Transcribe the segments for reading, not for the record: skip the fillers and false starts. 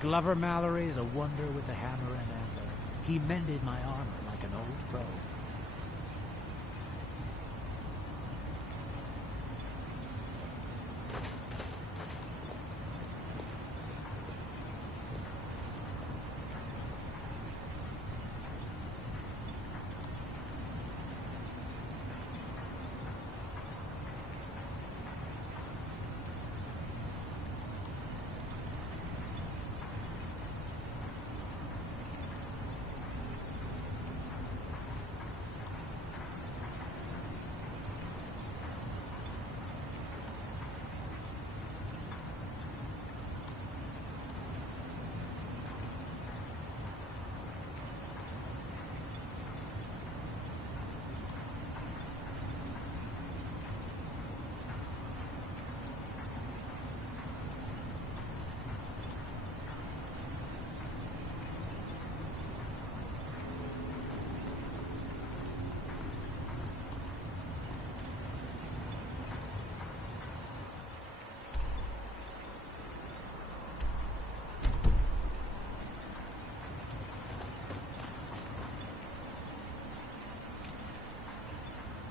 Glover Mallory's a wonder with the hammer and anvil. He mended my armor like an old pro.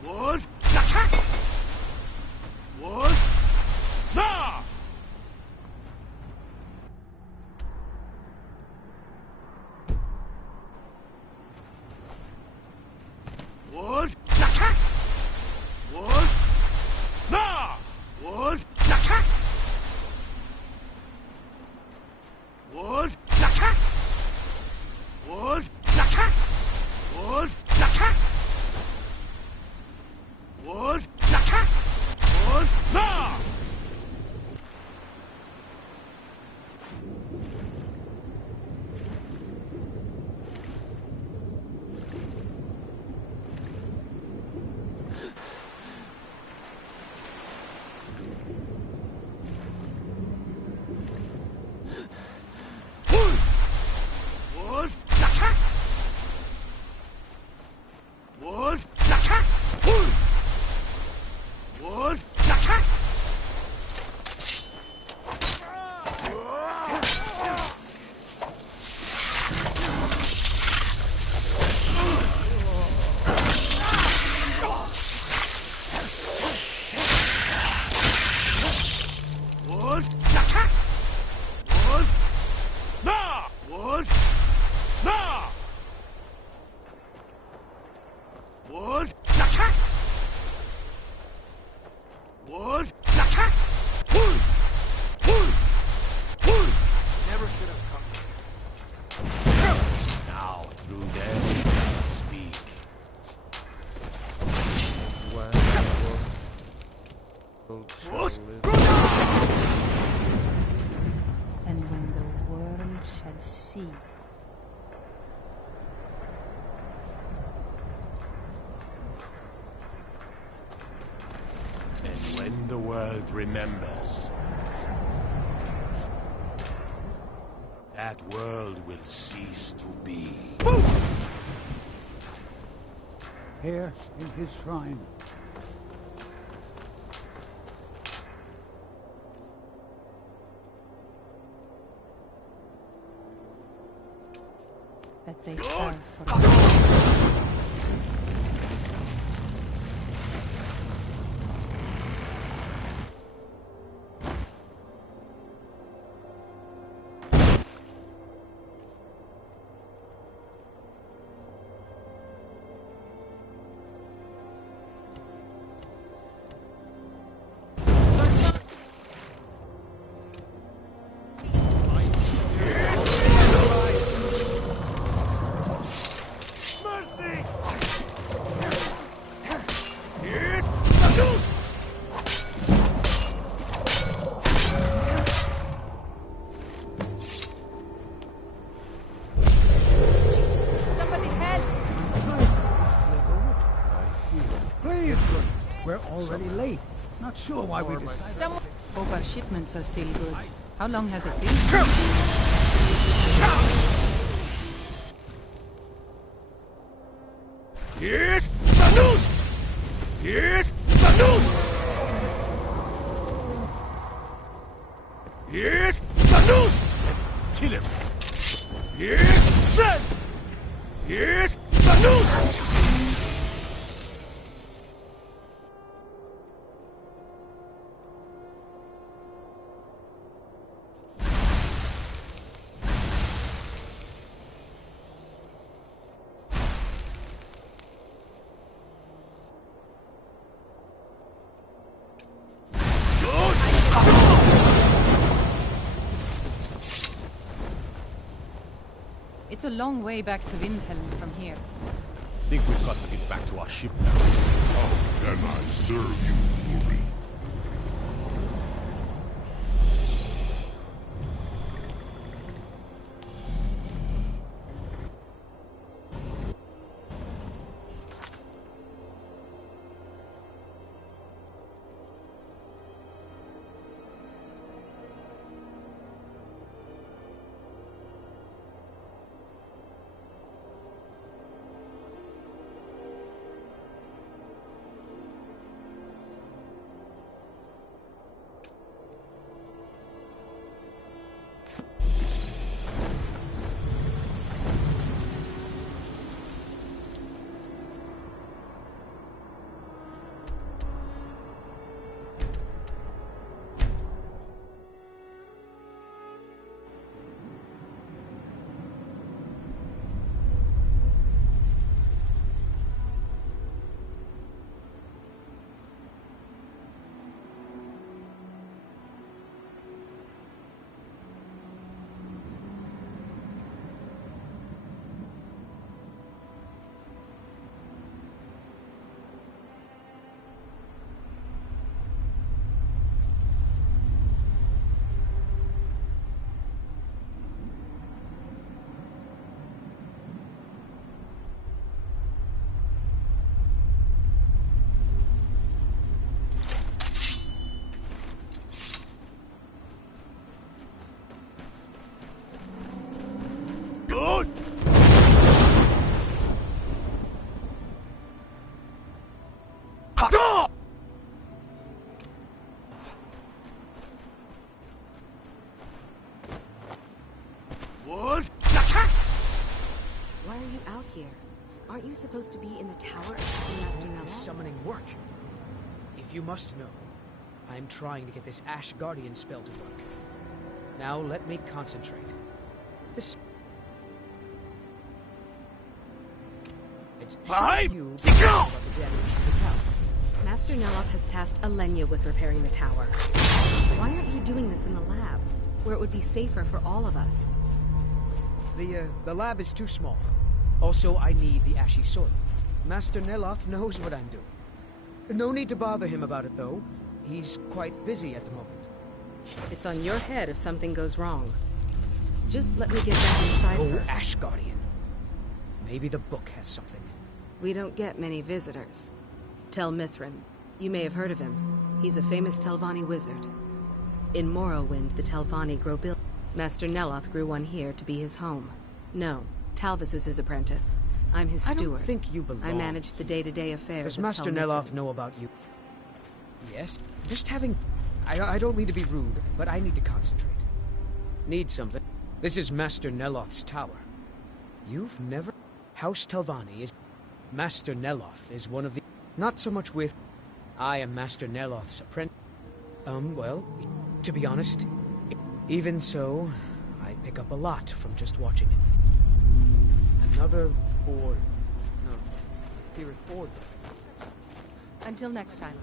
Wood! Yes! Wood! Nah! Wood! Yes! Wood! Nah! Wood! Yes! Wood! Yes! Wood! Yes! Wood! Yes! Wood! Yes! Wood! Nah! Wood! Yes! Wood! Yes! Wood! Yes! Wood! Yes! Wood! Nah! Wood! Nah! Wood! Yes! Wood! Yes! Wood! Wood! Wood! Never should have come. Now, through them, speak. And when the world shall see. And when the world remembers, that world will cease to be. Here is his shrine. That they fell for. We're already late. Not sure why we decided. Hope our shipments are still good. How long has it been? Here's the noose! Here's the noose! Here's the noose! Kill him. Yes, sir. Yes, Sanus! It's a long way back to Windhelm from here. Think we've got to get back to our ship now. How can I serve you, Fury? Good! What? Why are you out here? Aren't you supposed to be in the tower of Master Is Nella? summoning work? If you must know, I'm trying to get this Ash Guardian spell to work. Now let me concentrate. This... It's Behind! you Go! about the damage to the tower. Master Neloth has tasked Alenia with repairing the tower. Why aren't you doing this in the lab, where it would be safer for all of us? The lab is too small. Also, I need the ashy soil. Master Neloth knows what I'm doing. No need to bother him about it, though. He's quite busy at the moment. It's on your head if something goes wrong. Just let me get back inside Oh, first. Ash Guardian. Maybe the book has something. We don't get many visitors. Tel Mithrin. You may have heard of him. He's a famous Telvanni wizard. In Morrowind, the Telvanni grow build. Master Neloth grew one here to be his home. No, Talvis is his apprentice. I'm his I steward. don't think you belong. I manage the day-to-day affairs Does of Master Tel Neloth Mithrin. know about you? Yes. Just having... I don't mean to be rude, but I need to concentrate. Need something. This is Master Neloth's tower. You've never... House Telvanni is... Master Neloth is one of the... Not so much with... I am Master Neloth's apprentice. Well, to be honest, even so, I pick up a lot from just watching it. Another board. No, here at board. Until next time.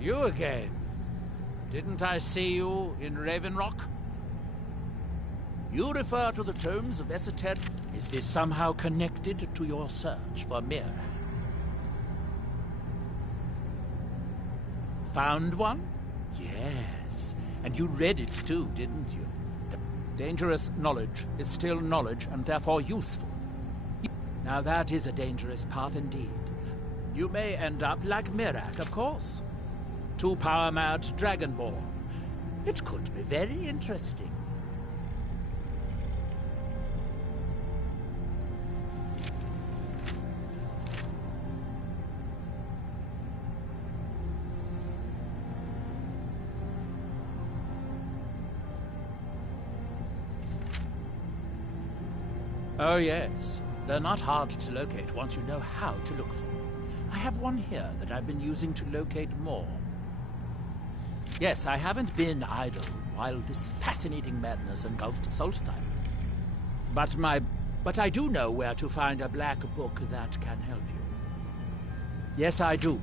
You again. Didn't I see you in Raven Rock? You refer to the tomes of Esoteric. Is this somehow connected to your search for Mira? Found one? Yes. And you read it too, didn't you? Dangerous knowledge is still knowledge and therefore useful. Now that is a dangerous path indeed. You may end up like Miraak, of course. Too power-mad Dragonborn. It could be very interesting. Oh yes, they're not hard to locate once you know how to look for them. I have one here that I've been using to locate more. Yes, I haven't been idle while this fascinating madness engulfed Solstheim. But I do know where to find a black book that can help you. Yes, I do.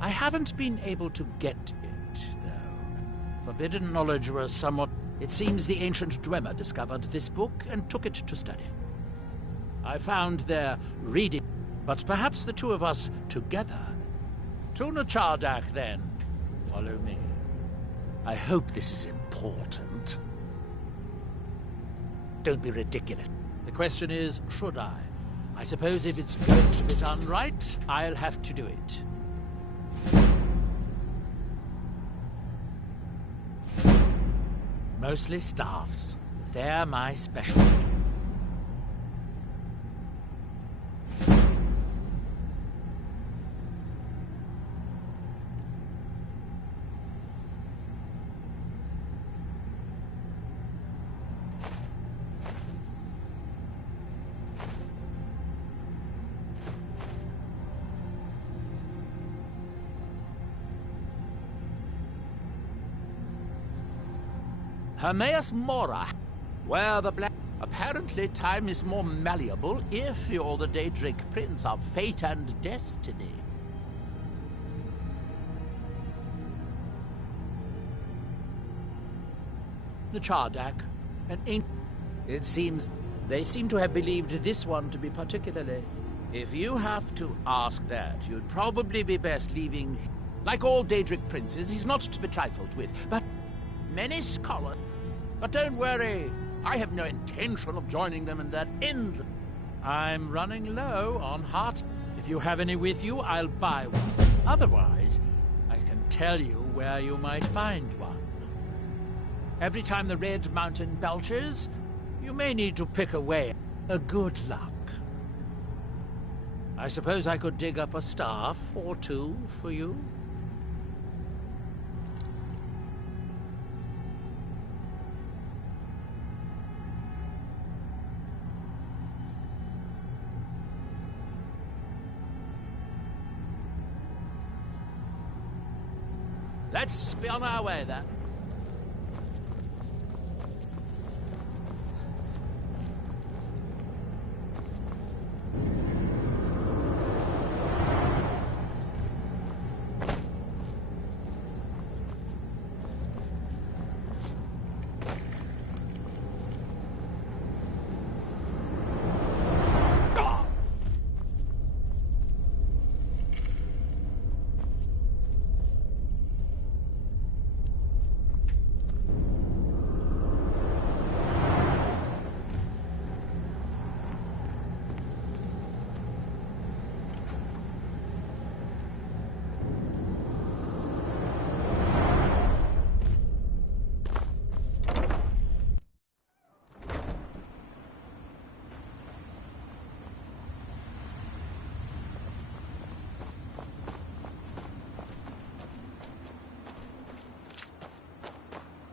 I haven't been able to get it, though. Forbidden knowledge was somewhat... It seems the ancient Dwemer discovered this book and took it to study. I found their reading, but perhaps the two of us together. To Nachardak, then. Follow me. I hope this is important. Don't be ridiculous. The question is, should I? I suppose if it's going to be done right, I'll have to do it. Mostly staffs. They're my specialty. Hermaeus Mora, where the black... Apparently time is more malleable if you're the Daedric Prince of Fate and Destiny. Nachardak, an ancient... It seems they seem to have believed this one to be particularly... If you have to ask that, you'd probably be best leaving... Like all Daedric princes, he's not to be trifled with, but many scholars... But don't worry, I have no intention of joining them in that end. I'm running low on hearts. If you have any with you, I'll buy one. Otherwise, I can tell you where you might find one. Every time the Red Mountain belches, you may need to pick away. A good luck. I suppose I could dig up a staff or two for you? Let's be on our way, then.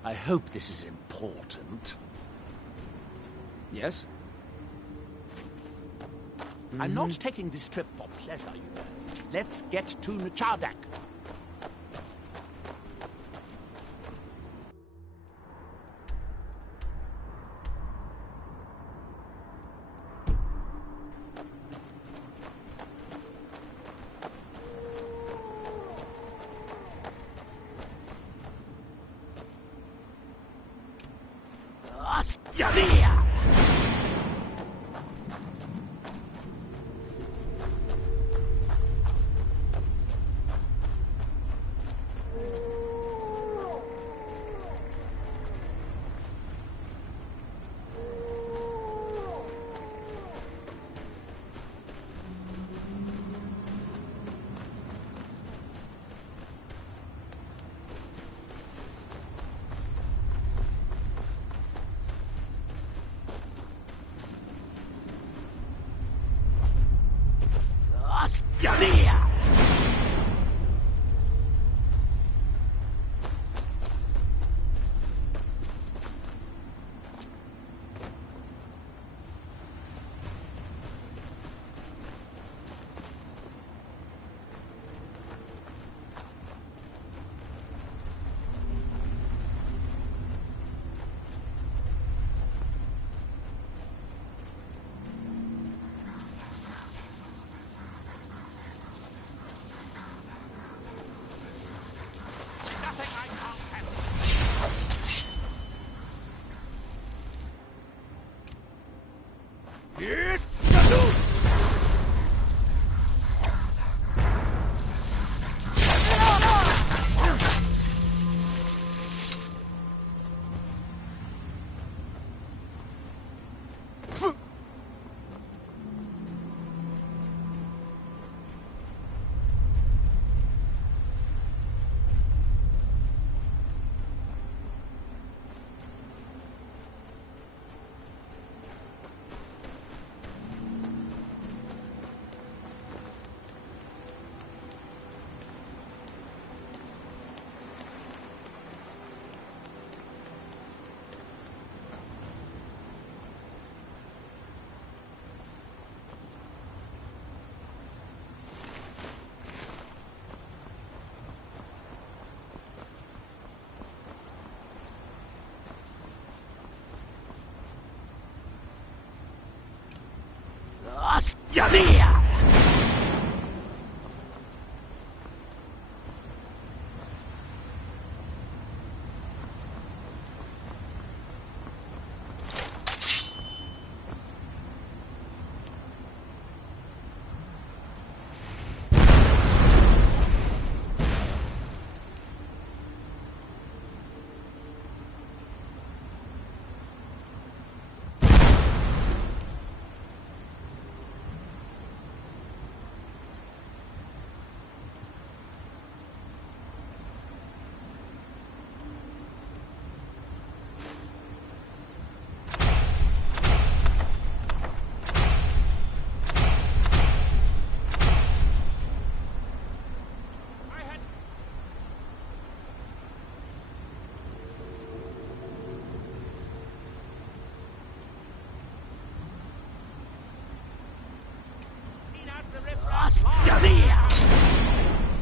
I hope this is important. Yes? I'm not taking this trip for pleasure, you know. Let's get to Nachardak. Yalia!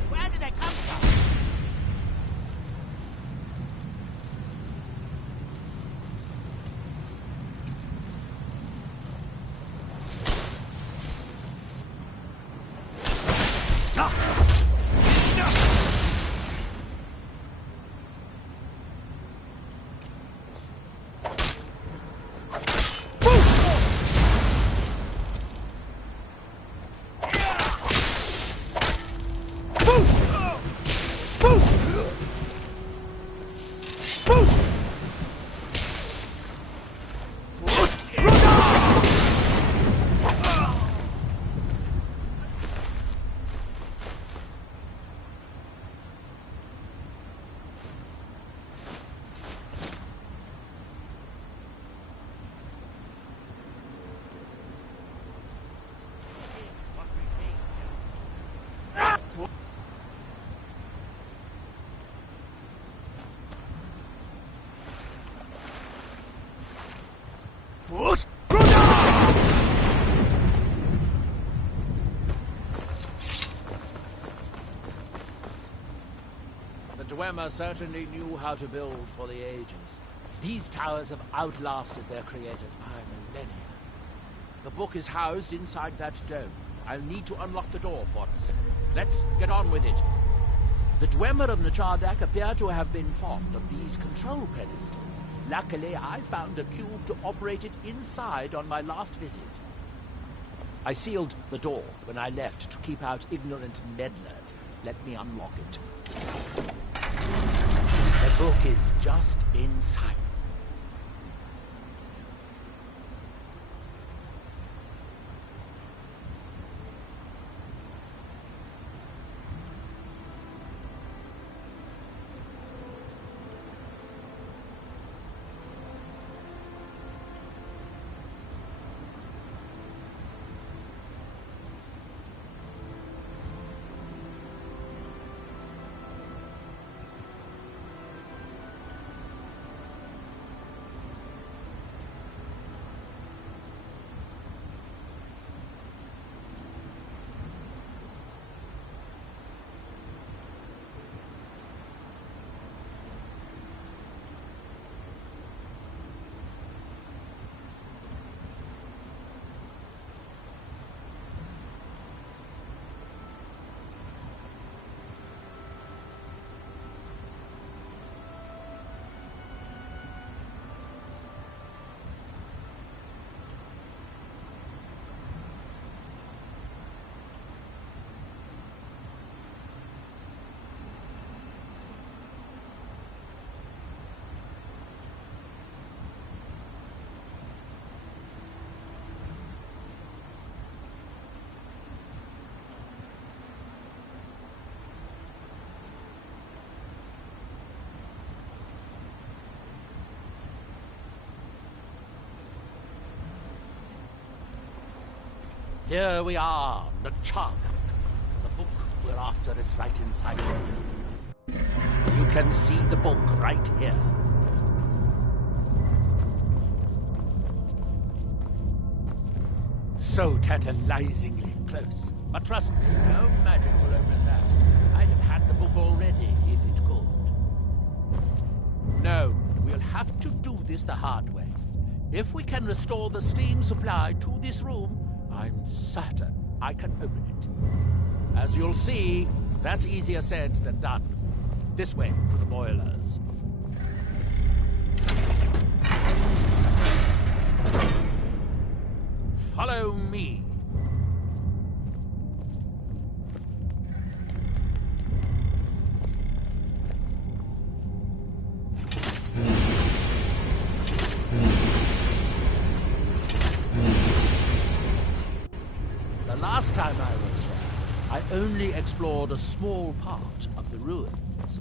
Where did they come from? The Dwemer certainly knew how to build for the ages. These towers have outlasted their creators by millennia. The book is housed inside that dome. I'll need to unlock the door for us. Let's get on with it. The Dwemer of Nachardak appear to have been fond of these control pedestals. Luckily, I found a cube to operate it inside on my last visit. I sealed the door when I left to keep out ignorant meddlers. Let me unlock it. The book is just inside. Here we are, Nachardak. The book we're after is right inside it. You can see the book right here. So tantalizingly close. But trust me, no magic will open that. I'd have had the book already if it could. No, we'll have to do this the hard way. If we can restore the steam supply to this room, I'm certain I can open it. As you'll see, that's easier said than done. This way to the boilers. Follow me. The last time I was here, I only explored a small part of the ruins.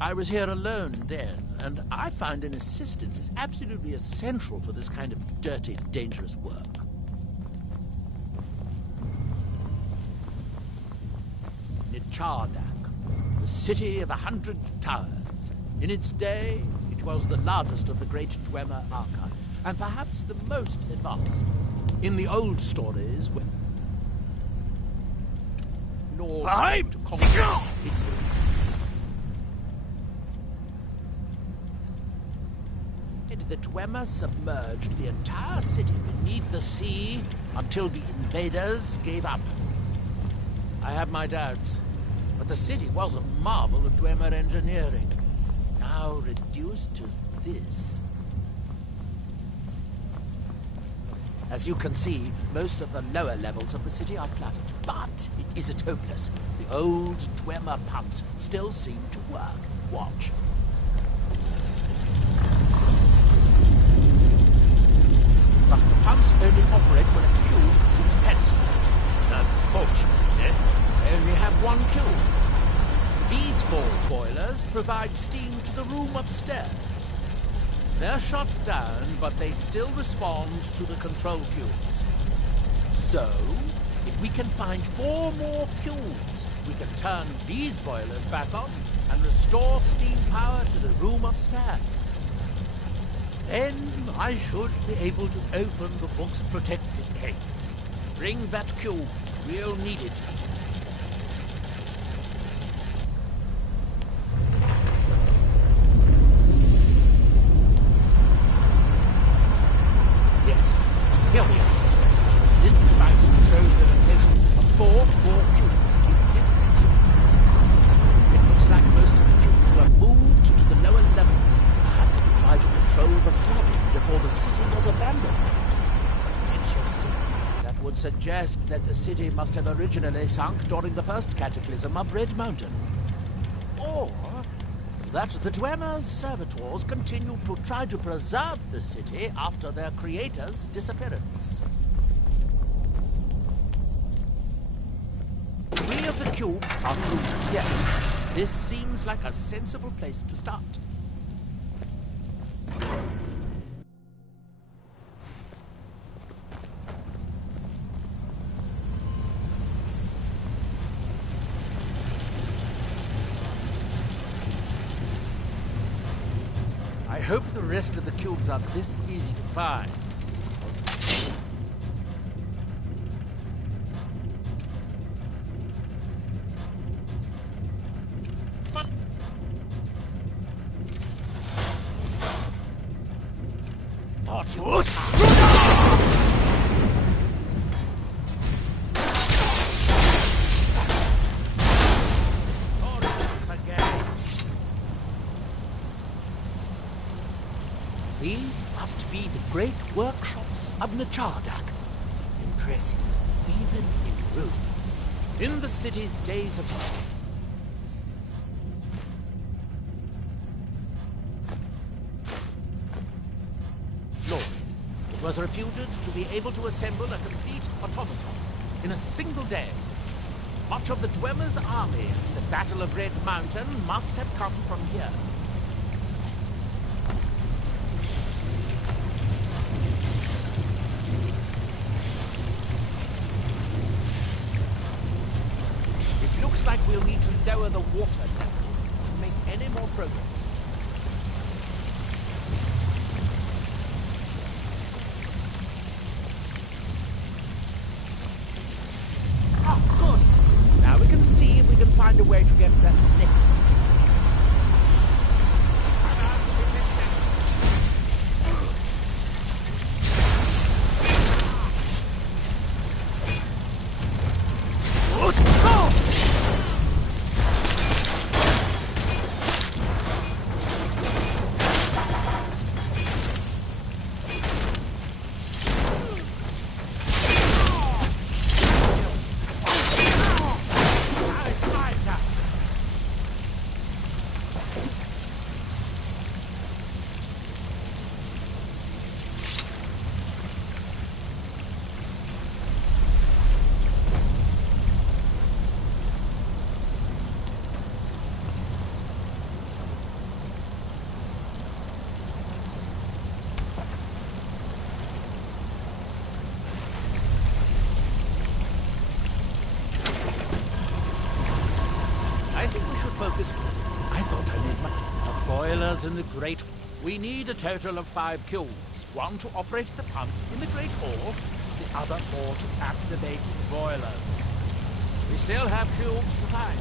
I was here alone then, and I found an assistant is absolutely essential for this kind of dirty, dangerous work. Nachardak, the city of 100 towers. In its day, it was the largest of the great Dwemer archives, and perhaps the most advanced. In the old stories, when lords came to conquer its... The Dwemer submerged the entire city beneath the sea until the invaders gave up. I have my doubts, but the city was a marvel of Dwemer engineering. Now reduced to this. As you can see, most of the lower levels of the city are flooded, but it isn't hopeless. The old Dwemer pumps still seem to work. Watch. But the pumps only operate when a cube is penetrated. Unfortunately, they only have one cube. These small boilers provide steam to the room upstairs. They're shut down, but they still respond to the control cubes. So, if we can find 4 more cubes, we can turn these boilers back on and restore steam power to the room upstairs. Then I should be able to open the book's protected case. Bring that cube. We'll need it. Yes, here we are. This device shows the location of 4 more cubes in this section. It looks like most of the cubes were moved to the lower levels. Perhaps to try to control the flooding before the city was abandoned. Interesting. That would suggest that the city must have originally sunk during the first cataclysm of Red Mountain. Or that the Dwemer's servitors continued to try to preserve the city after their creator's disappearance. 3 of the cubes are through here. This seems like a sensible place to start. I hope the rest of the cubes are this easy to find. These must be the great workshops of Nachardak. Impressive, even in ruins. In the city's days of old. Lord, it was reputed to be able to assemble a complete automaton in a single day. Much of the Dwemer's army in the Battle of Red Mountain must have come from here. Looks like we'll need to lower the water level to make any more progress. Ah, good. Now we can see if we can find a way to get that next. I think we should focus. I thought I made the boilers in the Great. We need a total of 5 kilns. One to operate the pump in the Great Hall, the other 4 to activate the boilers. We still have cubes to find.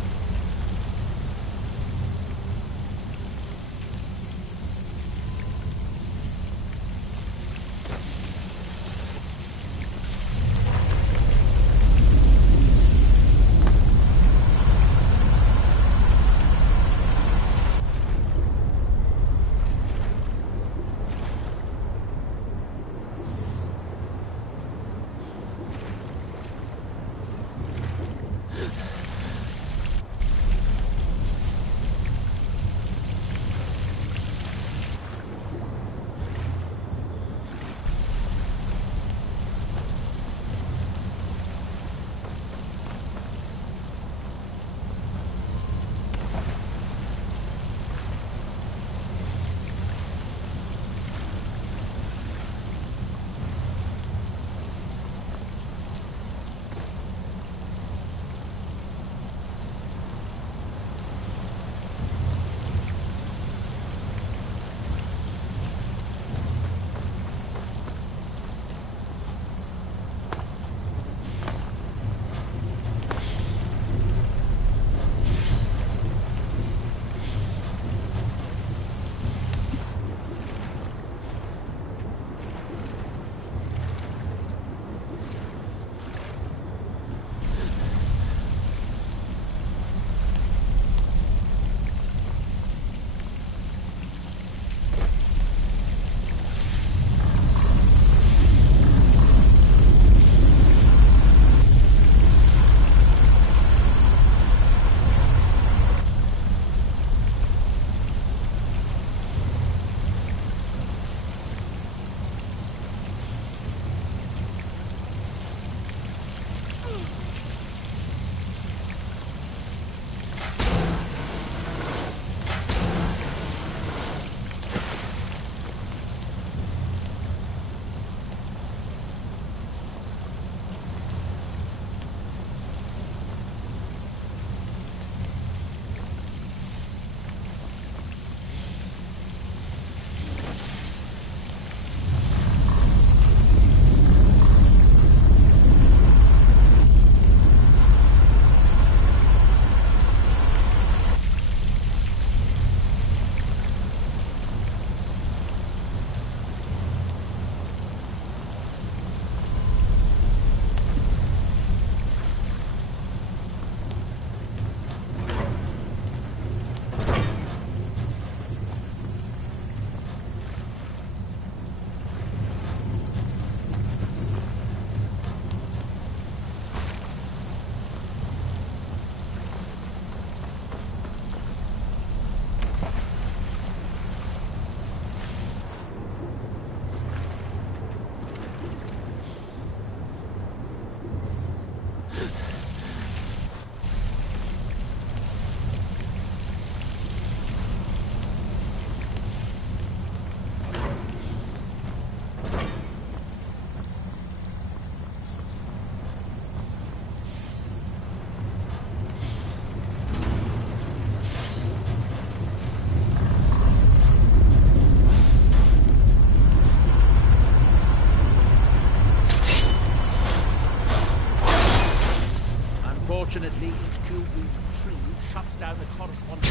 Unfortunately, each cube-weaved tree shuts down the corresponding...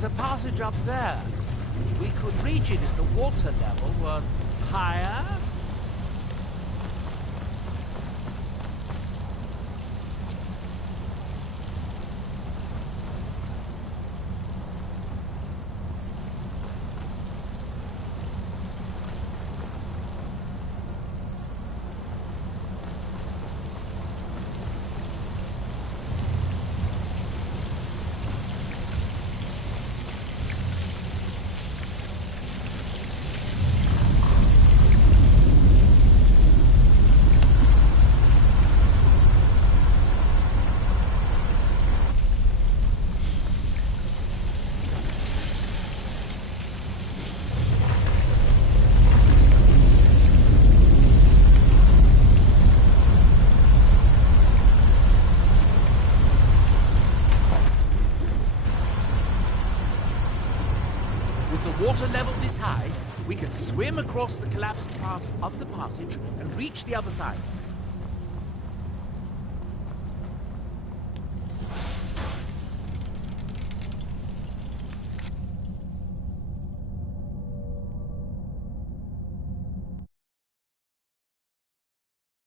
There's a passage up there. We could reach it if the water level were higher. Water level this high, we can swim across the collapsed part of the passage and reach the other side.